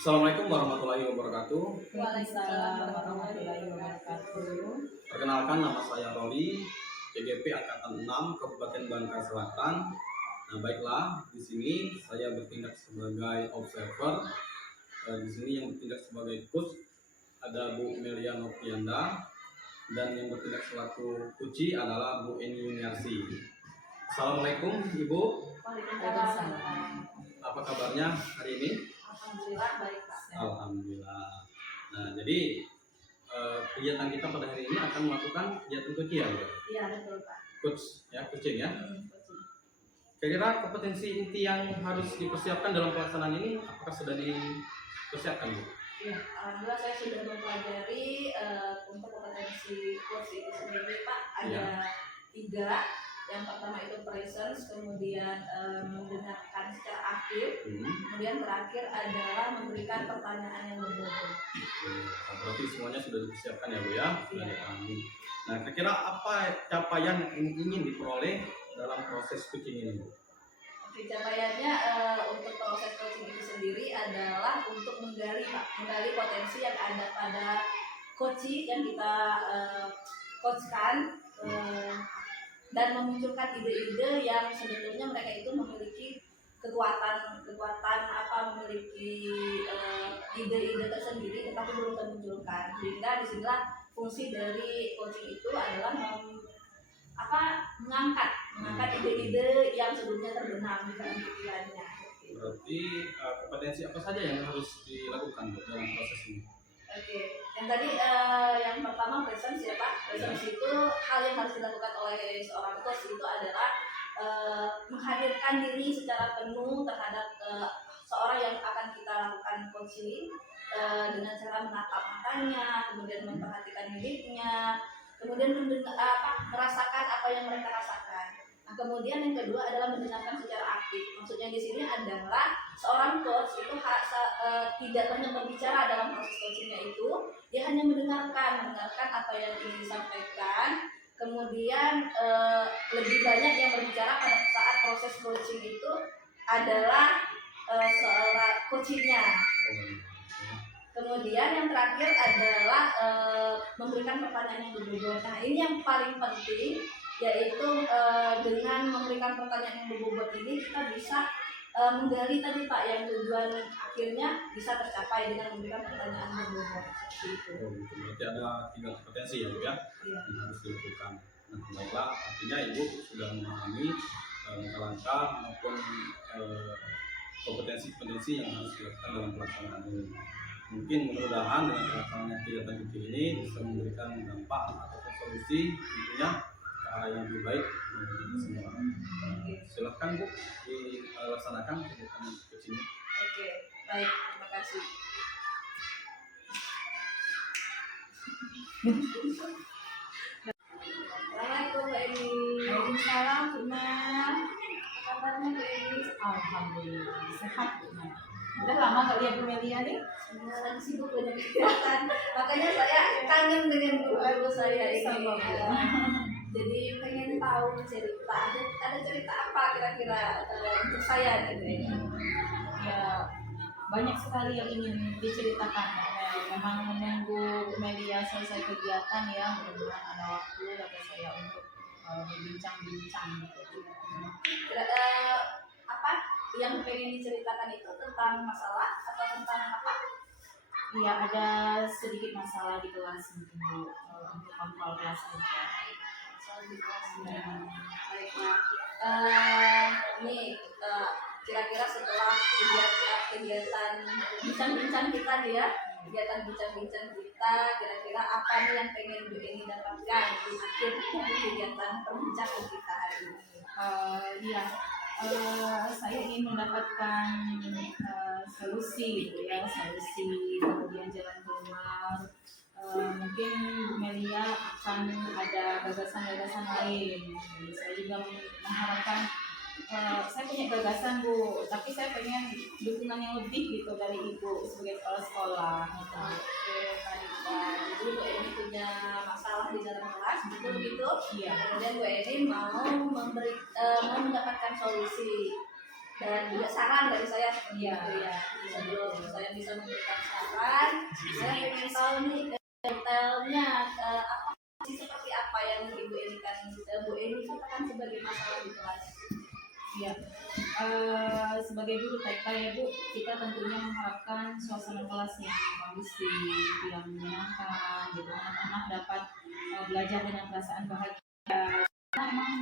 Assalamualaikum warahmatullahi wabarakatuh. Waalaikumsalam warahmatullahi wabarakatuh. Perkenalkan, nama saya Rory, CGP Angkatan 6 Kabupaten Bangka Selatan. Nah, baiklah, di sini saya bertindak sebagai observer. Di sini yang bertindak sebagai coach ada Bu Melia Novianda, dan yang bertindak selaku kuci adalah Bu Eni Yuniarsi. Assalamualaikum Ibu. Waalaikumsalam. Apa kabarnya hari ini? Alhamdulillah baik Pak. Alhamdulillah. Nah, jadi kegiatan kita pada hari ini akan melakukan kegiatan coaching ya, Bu? Iya betul Pak. Coach ya, coaching ya. Coaching. Kira-kira kompetensi inti yang harus dipersiapkan dalam pelaksanaan ini apakah sudah dipersiapkan, Bu? Iya, alhamdulillah saya sudah mempelajari untuk kompetensi coach itu sendiri Pak. Ada tiga. Yang pertama itu presence, kemudian mendengarkan secara aktif, kemudian terakhir adalah memberikan pertanyaan yang berbobot. Berarti semuanya sudah dipersiapkan ya, Bu ya? Sudah dipahami. Nah, kira-kira apa capaian yang ingin diperoleh dalam proses coaching ini, Bu? Oke, capaiannya untuk proses coaching itu sendiri adalah untuk menggali potensi yang ada pada coaching yang kita coachkan, dan memunculkan ide-ide yang sebetulnya mereka itu memiliki kekuatan memiliki ide-ide tersendiri tetapi belum termunculkan. Sehingga disinilah fungsi dari coaching itu adalah mengangkat ide-ide yang sebelumnya terbenam di dalam pikirannya. Berarti kompetensi apa saja yang harus dilakukan dalam proses ini? Oke, yang tadi yang pertama presence ya Pak. Presence itu hal yang harus dilakukan oleh seorang coach itu adalah menghadirkan diri secara penuh terhadap seorang yang akan kita lakukan coaching, dengan cara menatap matanya, kemudian memperhatikan mimiknya, kemudian merasakan apa yang mereka rasakan. Nah, kemudian yang kedua adalah mendengarkan secara aktif. Maksudnya di sini adalah seorang coach itu tidak banyak berbicara dalam proses coachingnya itu, dia hanya mendengarkan apa yang ingin disampaikan. Kemudian lebih banyak yang berbicara pada saat proses coaching itu adalah seorang coachingnya. Kemudian yang terakhir adalah memberikan pertanyaan yang berbobot. Nah, ini yang paling penting, yaitu dengan memberikan pertanyaan yang berbobot ini kita bisa menggali tadi Pak yang tujuan akhirnya bisa tercapai dengan memberikan pertanyaan berbobot seperti itu. Berarti ada 3 kompetensi ya, Bu ya, yang harus dilakukan. Nah, baiklah, artinya Ibu sudah memahami langkah-langkah maupun kompetensi-kompetensi yang harus dilakukan dalam pelaksanaan ini. Mungkin mudah-mudahan dengan pelaksanaan kegiatan coaching ini bisa memberikan dampak atau solusi tentunya ke arah yang lebih baik bagi kita semua. Silakan Bu dilaksanakan kegiatan coaching ini. Oke, baik, terima kasih. Assalamualaikum Mbak Eni. Waalaikumsalam Bu Mel. Apa kabarnya Mbak Eni? Alhamdulillah sehat Bu Mel. Udah lama gak lihat Bu Melia nih? Lagi sibuk banyak kegiatan, makanya saya kangen dengan guru saya ini. Jadi pengen tahu cerita, ada cerita apa kira-kira untuk saya gitu ini? Ya banyak sekali yang ingin diceritakan. Memang menunggu Bu Melia selesai kegiatan ya, mudah-mudahan ada waktu bagi saya untuk berbincang-bincang gitu. Apa yang pengen diceritakan itu tentang masalah atau tentang apa? Iya, ada sedikit masalah di kelas mungkin Bu, untuk kontrol kelas aja. Soal di kelas ya. Baiklah. Ini kira-kira setelah kegiatan bincang-bincang kita nih ya, kegiatan bincang-bincang kita, kira-kira apa nih yang pengen Bu Eni dapatkan di akhir dari kegiatan perbincangan kita hari ini? Iya, saya ingin mendapatkan solusi, gitu ya, solusi kemudian jalan keluar. Mungkin Bu Melia akan ada gagasan-gagasan lain. Jadi saya juga mengharapkan, saya punya gagasan Bu, tapi saya pengen dukungan yang lebih gitu dari Ibu sebagai kepala sekolah. Gitu. Oke, baiklah. Jadi Bu Eni punya masalah di dalam kelas, betul begitu? Iya. Kemudian Bu Eni mau mendapatkan solusi. dan juga saran dari saya seperti Iya, itu ya. iya, Sebelum betul. saya bisa memberikan saran, saya pengen tahu nih detailnya apa sih, seperti apa yang Ibu Eni kan Bu Eni katakan sebagai masalah di kelas. Iya. Sebagai guru TK ya Bu, kita tentunya mengharapkan suasana kelas yang kondusif, yang menyenangkan, gitu. Anak-anak dapat belajar dengan perasaan bahagia. Karena emang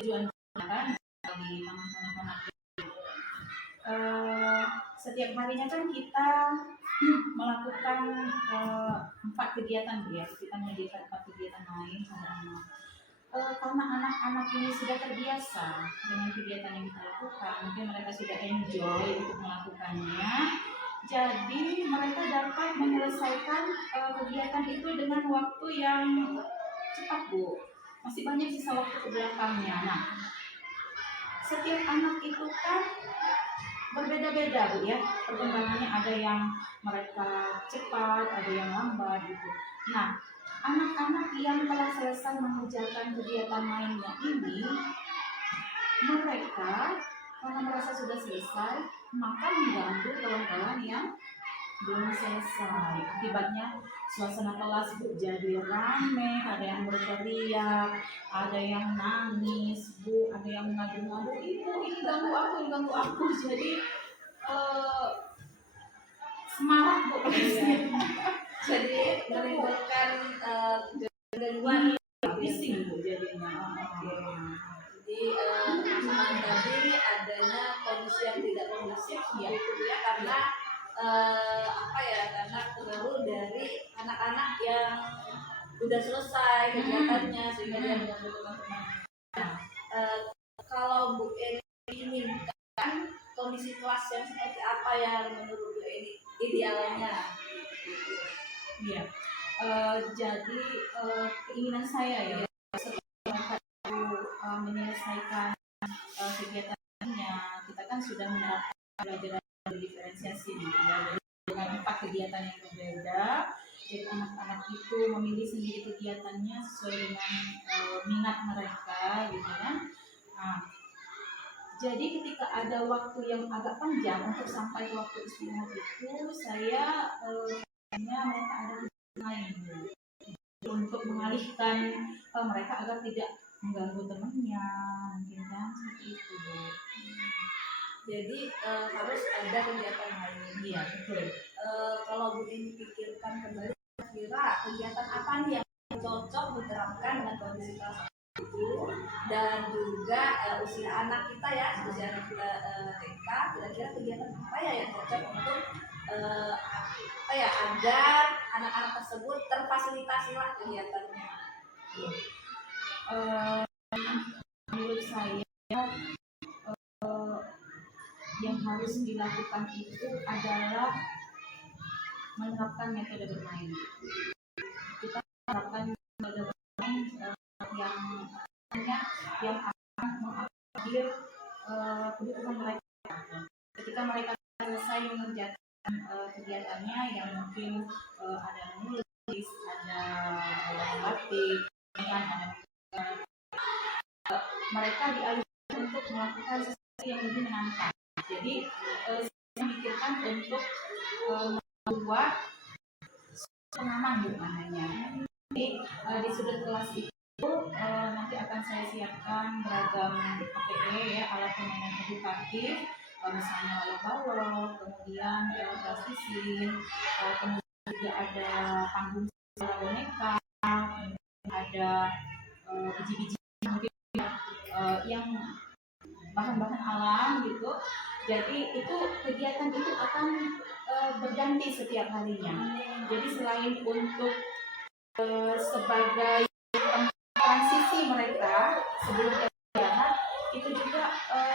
tujuan kita kan bagi anak-anak setiap harinya kan kita melakukan 4 kegiatan Bu ya. Kita menyediakan 4 kegiatan lain pada anak. Karena anak-anak ini sudah terbiasa dengan kegiatan yang kita lakukan, mungkin mereka sudah enjoy untuk melakukannya, jadi mereka dapat menyelesaikan kegiatan itu dengan waktu yang cepat Bu. Masih banyak sisa waktu ke belakangnya. Nah, setiap anak itu kan berbeda-beda Bu ya, perkembangannya ada yang mereka cepat, ada yang lambat gitu. Nah, anak-anak yang telah selesai mengerjakan kegiatan mainnya ini, mereka karena merasa sudah selesai, maka mengganggu kawan-kawan yang belum selesai. Akibatnya suasana kelas Bu jadi rame, ada yang berteriak, ada yang nangis Bu, ada yang ngadu-ngadu, ibu ini ganggu aku, ini ganggu aku. Jadi semangat Bu. Jadi menimbulkan gangguan Bising Bu jadinya. Jadi permasalahan tadi adanya kondisi yang tidak kondusif gitu ya, karena karena pengaruh dari anak-anak yang udah selesai kegiatannya sehingga dia mengganggu teman-teman. Kalau Bu Eni inginkan kondisi kelas yang seperti apa yang menurut Bu Eni idealnya? Iya. Jadi keinginan saya ya setelah menyelesaikan kegiatannya, kita kan sudah menerapkan pelajaran diferensiasi gitu ya, dengan 4 kegiatan yang berbeda. Jadi anak-anak itu memilih sendiri kegiatannya sesuai dengan minat mereka gitu kan. Nah, jadi ketika ada waktu yang agak panjang untuk sampai ke waktu istirahat itu, saya hanya mereka ada lain untuk mengalihkan mereka agar tidak mengganggu temannya, mungkin kan seperti itu Bu. Jadi harus ada kegiatan lain. Iya betul. Kalau Bu Eni pikirkan kembali, kira kegiatan apa nih yang cocok diterapkan dengan kondisi kelas itu dan juga usia anak kita ya, usia anak kita TK, kira-kira kegiatan apa ya yang cocok untuk agar anak-anak tersebut terfasilitasi lah kegiatannya. Menurut saya yang harus dilakukan itu adalah menerapkan metode bermain. Kita menerapkan metode bermain yang akan mengakhir kebutuhan mereka. Ketika mereka selesai mengerjakan kegiatannya yang mungkin ada menulis, ada batik, ada mereka dialihkan untuk melakukan sesuatu yang lebih menantang. Jadi saya memikirkan untuk membuat pengaman bukannya. Jadi di sudut kelas itu nanti akan saya siapkan beragam APE ya, alat permainan edukatif, misalnya balok-balok, kemudian plastisin, kemudian juga ada panggung suara boneka, ada biji-biji mungkin yang bahan-bahan alam gitu. Jadi itu kegiatan itu akan berganti setiap harinya. Jadi selain untuk sebagai transisi mereka sebelum istirahat, itu juga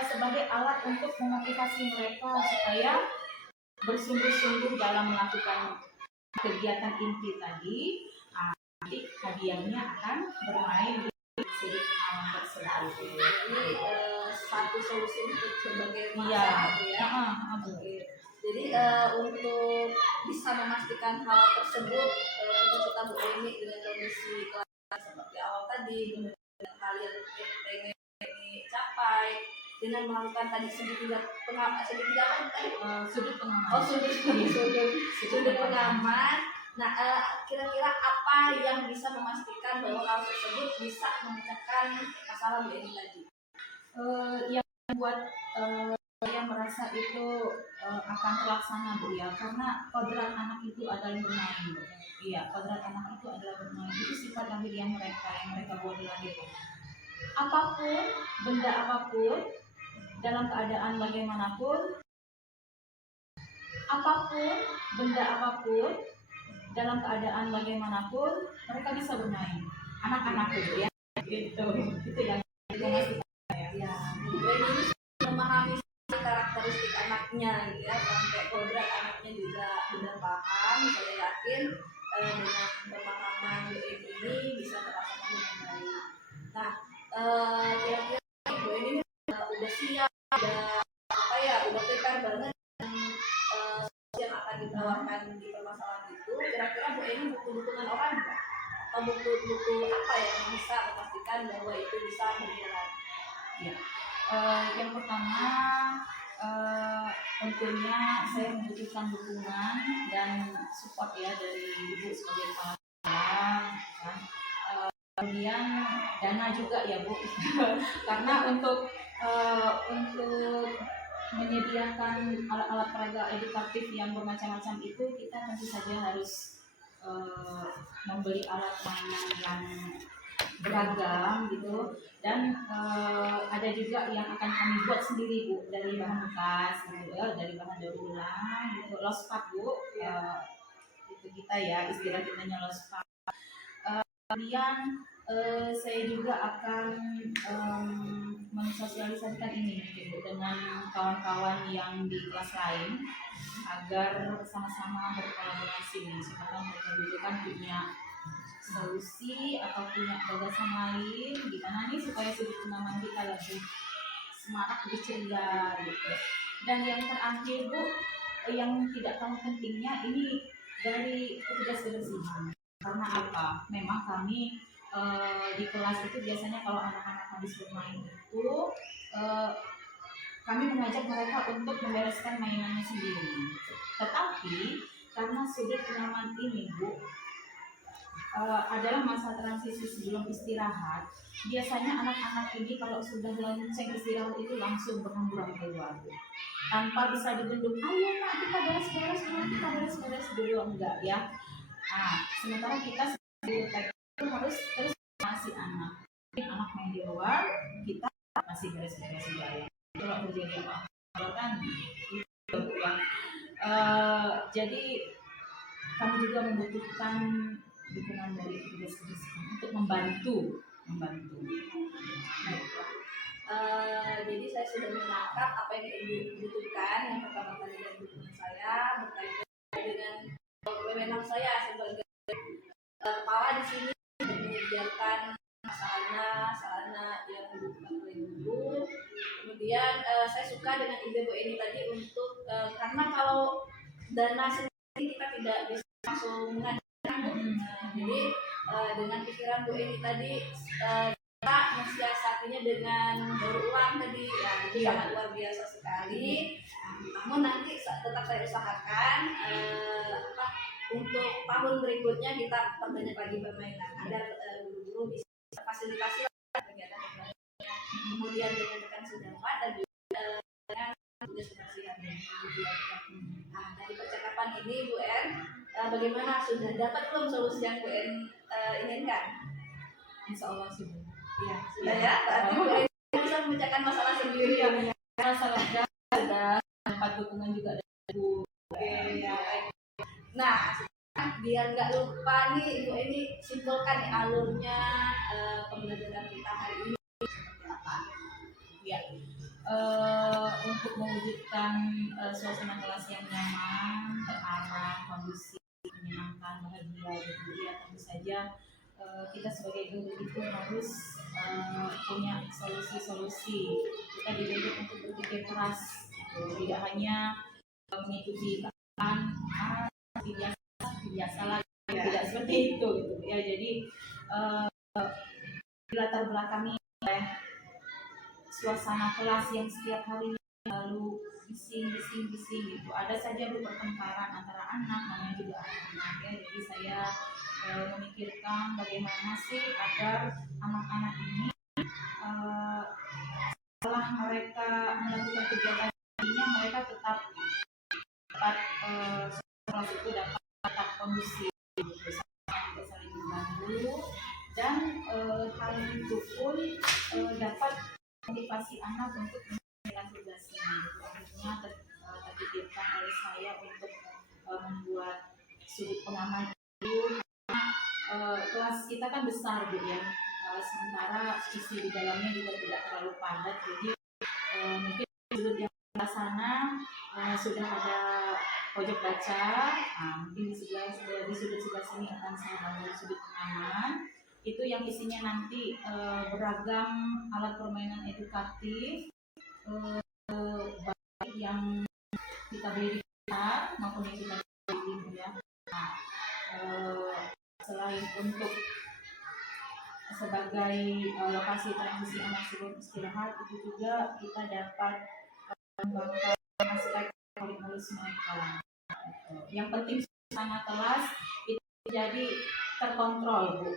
sebagai alat untuk memotivasi mereka supaya bersungguh-sungguh dalam melakukan kegiatan inti tadi. Nanti hadiahnya akan bermain di sudut alam tersebut. Jadi satu solusi untuk sebagai Iya. masalah ya. Jadi untuk bisa memastikan hal tersebut, kita Bu Eni dengan kondisi kelas seperti awal tadi, dengan hal yang pengen dicapai, dengan melakukan tadi segitiga segitiga apa tadi? Sudut pengaman. Oh, sudut pengaman. Nah, kira-kira apa yang bisa memastikan bahwa hal tersebut bisa memecahkan masalah Bu Eni tadi? Yang membuat saya merasa itu akan terlaksana Bu ya, karena kodrat anak itu adalah bermain Bu. Iya, kodrat anak itu adalah bermain. Itu sifat lahiriah mereka yang mereka buat lahir. Apapun, benda apapun, dalam keadaan bagaimanapun, apapun, benda apapun, dalam keadaan bagaimanapun, mereka bisa bermain. Anak-anak itu ya, itu yang memastikan. Ya, Bu Eni memahami karakteristik anaknya gitu ya, sampai kodrat anaknya juga sudah paham. Saya yakin dengan pemahaman Bu Eni ini bisa terlaksana dengan baik. Nah, kira-kira Bu Eni udah siap, udah prepare banget yang akan ditawarkan di permasalahan itu. Kira-kira Bu Eni butuh dukungan orang nggak? Atau buku-buku apa yang bisa memastikan bahwa itu bisa berjalan? Ya. Yang pertama tentunya saya membutuhkan dukungan dan support ya dari Ibu sebagai kepala sekolah, kan. Kemudian dana juga ya Bu, karena untuk menyediakan alat-alat peraga edukatif yang bermacam-macam itu kita tentu saja harus membeli alat mainan yang beragam gitu, dan ada juga yang akan kami buat sendiri Bu dari bahan bekas gitu ya, dari bahan daur ulang gitu, lospak Bu itu kita ya istilah kitanya lospak. Kemudian saya juga akan mensosialisasikan ini gitu, dengan kawan-kawan yang di kelas lain agar sama-sama berkolaborasi nih, supaya mereka juga kan punya solusi atau punya gagasan lain gimana nih supaya sudut pengaman kita lebih semangat, lebih ceria gitu. Dan yang terakhir Bu, yang tidak kalah pentingnya ini dari petugas kebersihan. Karena apa? Memang kami di kelas itu biasanya kalau anak-anak habis bermain itu kami mengajak mereka untuk membereskan mainannya sendiri. Tetapi karena sudut pengaman ini Bu adalah masa transisi sebelum istirahat, biasanya anak-anak ini kalau sudah lonceng istirahat itu langsung berhamburan keluar tanpa bisa dibendung. Ayo nak, kita beres-beres dulu, kita beres-beres dulu, enggak ya. Sementara kita sebagai TK itu harus terus masih anak main di luar, kita masih beres-beres di dalam. Kalau terjadi apa-apa kan itu ya. Jadi kami juga membutuhkan dukungan dari petugas kebersihan untuk membantu. Jadi saya sudah menangkap apa yang dibutuhkan. Yang pertama tadi dari dukungan saya berkaitan dengan wewenang saya sebagai kepala di sini untuk menyediakan sarana yang dibutuhkan oleh guru. Kemudian saya suka dengan ide Bu Eni tadi untuk karena kalau dana sendiri kita tidak bisa langsung mengajukan. Jadi dengan pikiran Bu Eni tadi kita mensiasatinya dengan daur ulang tadi ya, itu sangat luar biasa sekali. Namun nanti tetap saya usahakan untuk tahun berikutnya kita perbanyak lagi permainan agar guru-guru bisa fasilitasi kegiatan permainan. Kemudian dengan rekan Sudarma dan juga dengan tugas kebersihan. Nah, dari percakapan ini Bu En, bagaimana, sudah dapat belum solusi yang Bu En inginkan? Insya Allah sih Bu. Iya, sudah ya. Berarti Bu En bisa memecahkan masalah sendiri ya. Masalahnya sudah dapat dukungan juga dari Bu. Ya. Nah, biar nggak lupa nih Ibu ini simpulkan nih alurnya pembelajaran kita hari ini seperti apa? Ya, untuk mewujudkan suasana kelas yang nyaman, terarah, kondusif, menyenangkan, bahagia, gitu ya, tentu saja kita sebagai guru itu harus punya solusi-solusi. Kita dibentuk untuk berpikir keras, tidak hanya mengikuti kata biasa lagi, tidak seperti itu gitu ya. Jadi di latar belakangi oleh suasana kelas yang setiap harinya lalu bising gitu. Ada saja pertengkaran antara anak, namanya juga anak-anak ya. Jadi saya memikirkan bagaimana sih agar anak-anak ini setelah mereka melakukan kegiatan ini mereka tetap kelas itu dapat tetap kondusif, tidak saling mengganggu, dan hal itu pun dapat motivasi anak untuk mengerjakan tugasnya. Akhirnya terpikirkan oleh saya untuk membuat sudut pengaman itu, karena kelas kita kan besar Bu ya, sementara isi di dalamnya juga tidak terlalu padat, jadi mungkin sudut yang sebelah sana sudah ada pojok baca, mungkin di sudut sebelah sini akan saya bangun sudut pengaman. Itu yang isinya nanti beragam alat permainan edukatif, baik yang kita beli di pasar maupun yang kita beli ya. Nah, selain untuk sebagai lokasi transisi anak sebelum istirahat, itu juga kita dapat mengembangkan aspek kurikulum mereka. Yang penting suasana kelas itu jadi terkontrol Bu.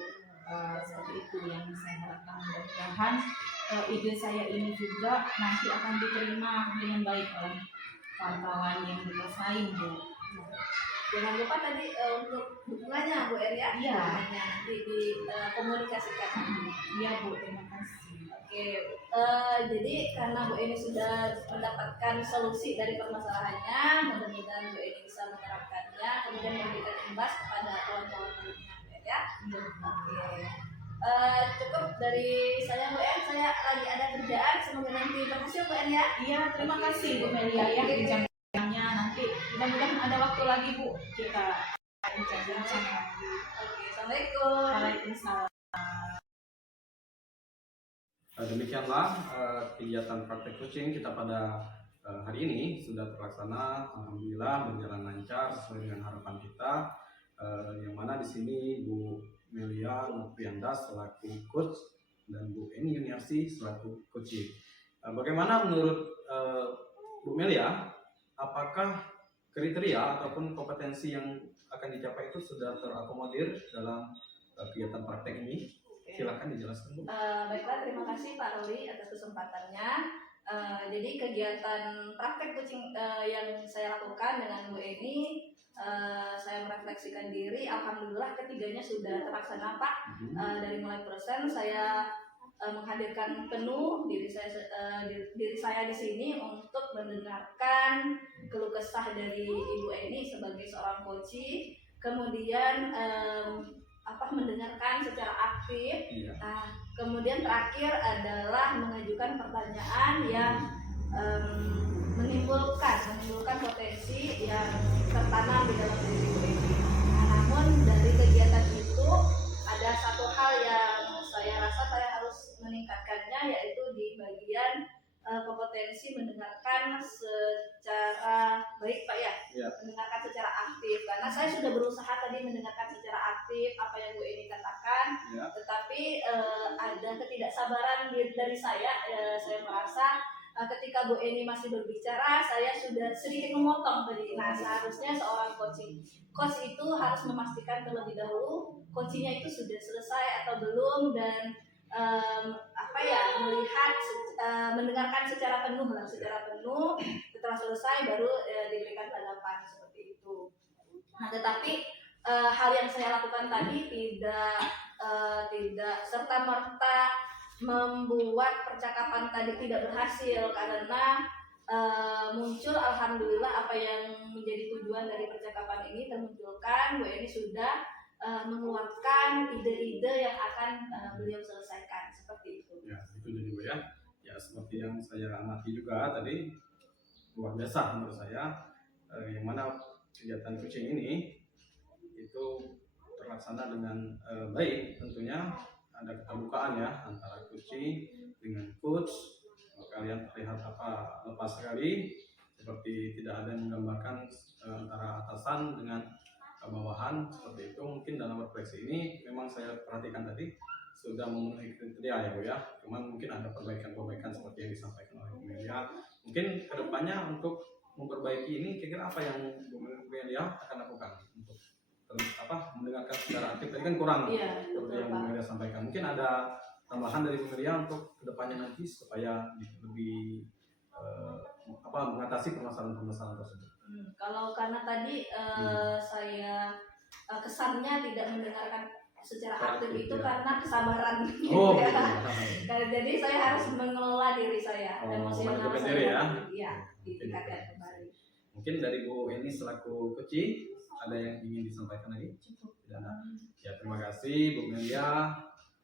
Seperti itu yang saya harapkan. Mudah-mudahan ide saya ini juga nanti akan diterima dengan baik oleh kawan-kawan yang di kelas lain Bu. Jangan lupa tadi untuk dukungannya Bu Eria, Iya. nanti dikomunikasikan. Iya Bu, terima kasih. Oke, jadi karena Bu Eni sudah mendapatkan solusi dari permasalahannya, mudah-mudahan Bu Eni bisa menerapkannya, kemudian memberikan imbas kepada kawan-kawan Bu ya. Oke, cukup dari saya Bu En, saya lagi ada kerjaan, semoga nanti berhasil Bu En ya. Iya, terima kasih Bu Melia ya bincang-bincangnya. Nanti mudah-mudahan ada waktu lagi Bu kita bincang-bincang lagi. Oke, assalamualaikum. Waalaikumsalam. Demikianlah kegiatan praktek coaching kita pada hari ini sudah terlaksana, alhamdulillah berjalan lancar sesuai dengan harapan kita. Yang mana di sini Bu Melia Nurprianda selaku coach dan Bu Eni Yuniarsi selaku coaching. Bagaimana menurut Bu Melia, apakah kriteria ataupun kompetensi yang akan dicapai itu sudah terakomodir dalam kegiatan praktek ini? Silakan dijelaskan Bu. Baiklah, terima kasih Pak Roli atas kesempatannya. Jadi kegiatan praktek coaching yang saya lakukan dengan Bu Eni, saya merefleksikan diri, alhamdulillah ketiganya sudah terlaksana Pak. Dari mulai proses saya menghadirkan penuh diri saya di sini untuk mendengarkan keluh kesah dari Ibu Eni sebagai seorang coach, kemudian mendengarkan secara aktif. Iya. Nah, kemudian terakhir adalah mengajukan pertanyaan yang menimbulkan potensi yang tertanam di dalam diri Bu Eni. Nah, namun dari kegiatan itu ada satu hal yang saya rasa saya harus meningkatkannya, yaitu di bagian kompetensi mendengarkan secara baik Pak ya. Mendengarkan secara aktif, karena saya sudah berusaha tadi mendengarkan secara aktif apa yang Bu Eni katakan, tetapi ada ketidaksabaran dari saya. Saya merasa ketika Bu Eni masih berbicara, saya sudah sedikit memotong tadi. Nah, seharusnya seorang coach itu harus memastikan terlebih dahulu coachingnya itu sudah selesai atau belum, dan melihat mendengarkan secara penuh setelah selesai baru diberikan tanggapan seperti itu. Nah, tetapi hal yang saya lakukan tadi tidak serta-merta membuat percakapan tadi tidak berhasil, karena muncul alhamdulillah apa yang menjadi tujuan dari percakapan ini termunculkan. Bu Eni sudah mengeluarkan ide-ide yang akan beliau selesaikan seperti itu. Ya, itu jadi Bu ya. Ya, seperti yang saya amati juga tadi, luar biasa menurut saya, yang mana kegiatan coaching ini itu terlaksana dengan baik. Tentunya ada keterbukaan ya antara coaching dengan coach. Kalian terlihat lepas sekali, seperti tidak ada yang menggambarkan antara atasan dengan bawahan seperti itu. Mungkin dalam refleksi ini memang saya perhatikan tadi sudah memenuhi kriteria ya Bu ya. Cuman mungkin ada perbaikan-perbaikan seperti yang disampaikan oleh Bu Melia. Mungkin kedepannya untuk memperbaiki ini kira-kira apa yang Bu Melia akan lakukan untuk mendengarkan secara aktif tadi kan kurang Iya, seperti betul yang Bu Pak. Melia sampaikan. Mungkin ada tambahan dari Bu Melia untuk kedepannya nanti supaya lebih mengatasi permasalahan-permasalahan tersebut. Kalau karena tadi saya kesannya tidak mendengarkan secara aktif itu ya. karena kesabaran Oh, gitu ya. gitu. Jadi saya harus mengelola diri saya, emosional manajemen saya diri ya. ya ditingkatkan kembali. Mungkin dari Bu Eni selaku Koci ada yang ingin disampaikan lagi? Tidak ada. Ya, terima kasih Bu Melia,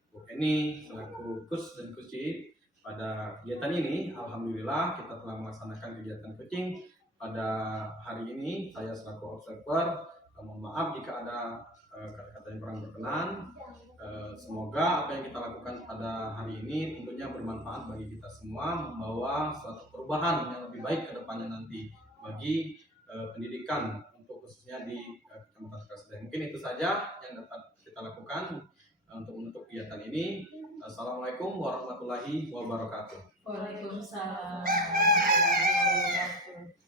Bu Eni selaku Kus dan Koci. Pada kegiatan ini, alhamdulillah kita telah melaksanakan kegiatan coaching pada hari ini. Saya selaku observer, mohon maaf jika ada kata-kata yang kurang berkenan. Semoga apa yang kita lakukan pada hari ini tentunya bermanfaat bagi kita semua, membawa suatu perubahan yang lebih baik ke depannya nanti bagi pendidikan untuk khususnya di Kecamatan Karangsedai. Mungkin itu saja yang dapat kita lakukan untuk menutup kegiatan ini. Assalamualaikum warahmatullahi wabarakatuh. Waalaikumsalam warahmatullahi wabarakatuh.